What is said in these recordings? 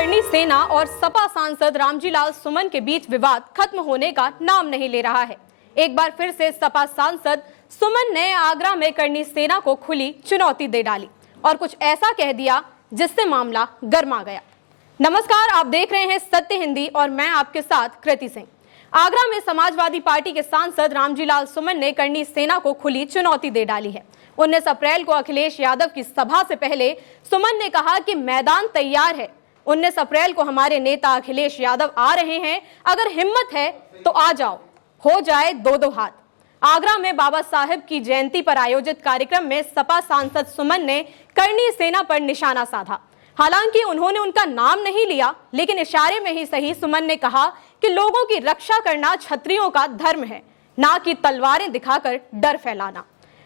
करनी सेना और सपा सांसद रामजी लाल सुमन के बीच विवाद खत्म होने का नाम नहीं ले रहा है। एक बार फिर से सपा सांसद सुमन ने आगरा में करनी सेना को खुली चुनौती दे डाली और कुछ ऐसा कह दिया जिससे मामला गर्मा गया। नमस्कार, आप देख रहे हैं सत्य हिंदी और मैं आपके साथ कृति सिंह। आगरा में समाजवादी पार्टी के सांसद रामजी लाल सुमन ने करनी सेना को खुली चुनौती दे डाली है। 19 अप्रैल को अखिलेश यादव की सभा से पहले सुमन ने कहा कि मैदान तैयार है। 19 अप्रैल को हमारे नेता अखिलेश यादव आ रहे हैं, अगर हिम्मत है तो आ जाओ, हो जाए दो दो हाथ। आगरा में बाबा साहेब की जयंती पर आयोजित कार्यक्रम में सपा सांसद सुमन ने करनी सेना पर निशाना साधा। हालांकि उन्होंने उनका नाम नहीं लिया, लेकिन इशारे में ही सही सुमन ने कहा कि लोगों की रक्षा करना क्षत्रियों का धर्म है, ना कि तलवारें दिखाकर डर फैलाना।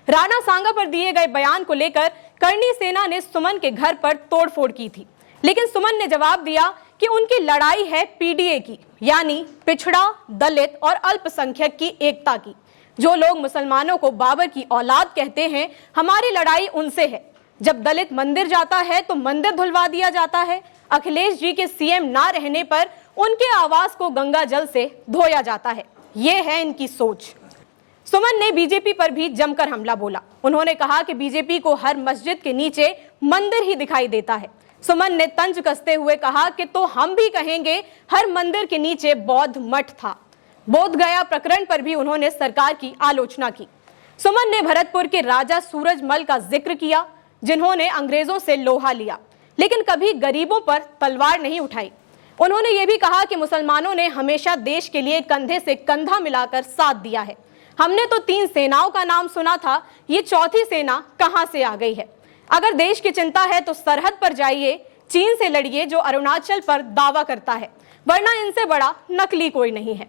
राणा सांगा पर दिए गए बयान को लेकर करनी सेना ने सुमन के घर पर तोड़फोड़ की थी, लेकिन सुमन ने जवाब दिया कि उनकी लड़ाई है पीडीए की, यानी पिछड़ा, दलित और अल्पसंख्यक की एकता की। जो लोग मुसलमानों को बाबर की औलाद कहते हैं, हमारी लड़ाई उनसे है। जब दलित मंदिर जाता है तो मंदिर धुलवा दिया जाता है। अखिलेश जी के सीएम ना रहने पर उनके आवास को गंगा जल से धोया जाता है। ये है इनकी सोच। सुमन ने बीजेपी पर भी जमकर हमला बोला। उन्होंने कहा कि बीजेपी को हर मस्जिद के नीचे मंदिर ही दिखाई देता है। सुमन ने तंज कसते हुए कहा कि तो हम भी कहेंगे हर मंदिर के नीचे बौद्ध मठ था। बोध गया प्रकरण पर भी उन्होंने सरकार की आलोचना की। सुमन ने भरतपुर के राजा सूरजमल का जिक्र किया, जिन्होंने अंग्रेजों से लोहा लिया, लेकिन कभी गरीबों पर तलवार नहीं उठाई। उन्होंने ये भी कहा कि मुसलमानों ने हमेशा देश के लिए कंधे से कंधा मिलाकर साथ दिया है। हमने तो 3 सेनाओं का नाम सुना था, ये चौथी सेना कहां से आ गई है? अगर देश की चिंता है तो सरहद पर जाइए, चीन से लड़िए जो अरुणाचल पर दावा करता है, वरना इनसे बड़ा नकली कोई नहीं है।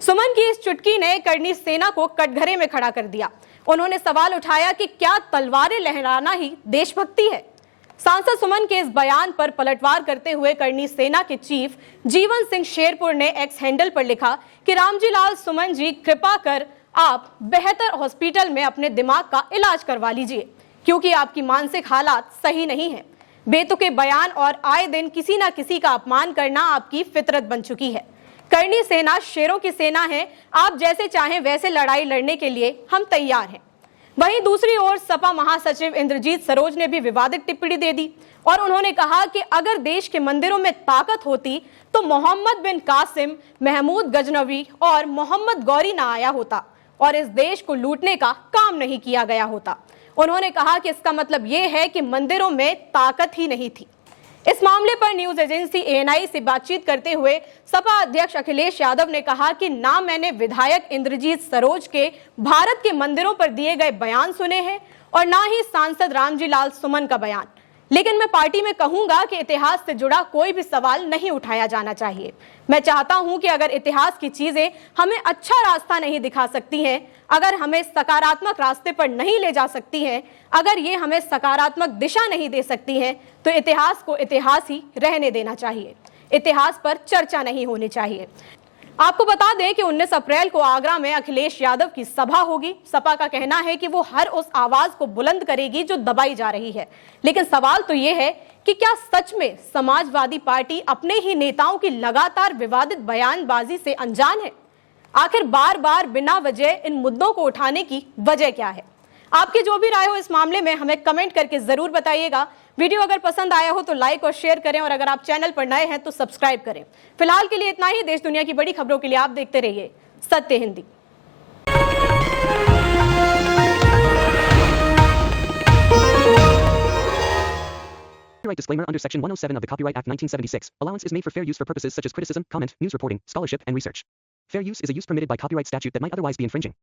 सुमन की इस चुटकी ने करनी सेना को कटघरे में खड़ा कर दिया। उन्होंने सवाल उठाया कि क्या तलवारें लहराना ही देशभक्ति है? सांसद सुमन के इस बयान पर पलटवार करते हुए करनी सेना के चीफ जीवन सिंह शेरपुर ने एक्स हैंडल पर लिखा कि रामजी लाल सुमन जी, कृपा कर आप बेहतर हॉस्पिटल में अपने दिमाग का इलाज करवा लीजिए, क्योंकि आपकी मानसिक हालात सही नहीं है। बेतुके बयान और आए दिन किसी ना किसी का अपमान करना आपकी फितरत बन चुकी है। करनी सेना शेरों की सेना है, आप जैसे चाहें वैसे लड़ाई लड़ने के लिए हम तैयार हैं। वहीं दूसरी ओर सपा महासचिव इंद्रजीत सरोज ने भी विवादित टिप्पणी दे दी और उन्होंने कहा कि अगर देश के मंदिरों में ताकत होती तो मोहम्मद बिन कासिम, महमूद गजनवी और मोहम्मद गौरी ना आया होता और इस देश को लूटने का काम नहीं किया गया होता। उन्होंने कहा कि इसका मतलब यह है कि मंदिरों में ताकत ही नहीं थी। इस मामले पर न्यूज एजेंसी एएनआई से बातचीत करते हुए सपा अध्यक्ष अखिलेश यादव ने कहा कि ना मैंने विधायक इंद्रजीत सरोज के भारत के मंदिरों पर दिए गए बयान सुने हैं और ना ही सांसद रामजी लाल सुमन का बयान, लेकिन मैं पार्टी में कहूंगा कि इतिहास से जुड़ा कोई भी सवाल नहीं उठाया जाना चाहिए। मैं चाहता हूं कि अगर इतिहास की चीजें हमें अच्छा रास्ता नहीं दिखा सकती हैं, अगर हमें सकारात्मक रास्ते पर नहीं ले जा सकती हैं, अगर ये हमें सकारात्मक दिशा नहीं दे सकती हैं, तो इतिहास को इतिहास ही रहने देना चाहिए। इतिहास पर चर्चा नहीं होनी चाहिए। आपको बता दें कि 19 अप्रैल को आगरा में अखिलेश यादव की सभा होगी। सपा का कहना है कि वो हर उस आवाज को बुलंद करेगी जो दबाई जा रही है, लेकिन सवाल तो ये है कि क्या सच में समाजवादी पार्टी अपने ही नेताओं की लगातार विवादित बयानबाजी से अनजान है? आखिर बार बार बिना वजह इन मुद्दों को उठाने की वजह क्या है? आपकी जो भी राय हो इस मामले में हमें कमेंट करके जरूर बताइएगा। वीडियो अगर पसंद आया हो तो लाइक और शेयर करें और अगर आप चैनल पर नए हैं तो सब्सक्राइब करें। फिलहाल के लिए इतना ही। देश दुनिया की बड़ी खबरों के लिए आप देखते रहिए सत्य Hindi. Copyright disclaimer under Section 107 of the Copyright Act 1976. Allowance is made for fair use for purposes such as criticism, comment, news reporting, scholarship, and research. Fair use is a use permitted by copyright statute that might otherwise be infringing.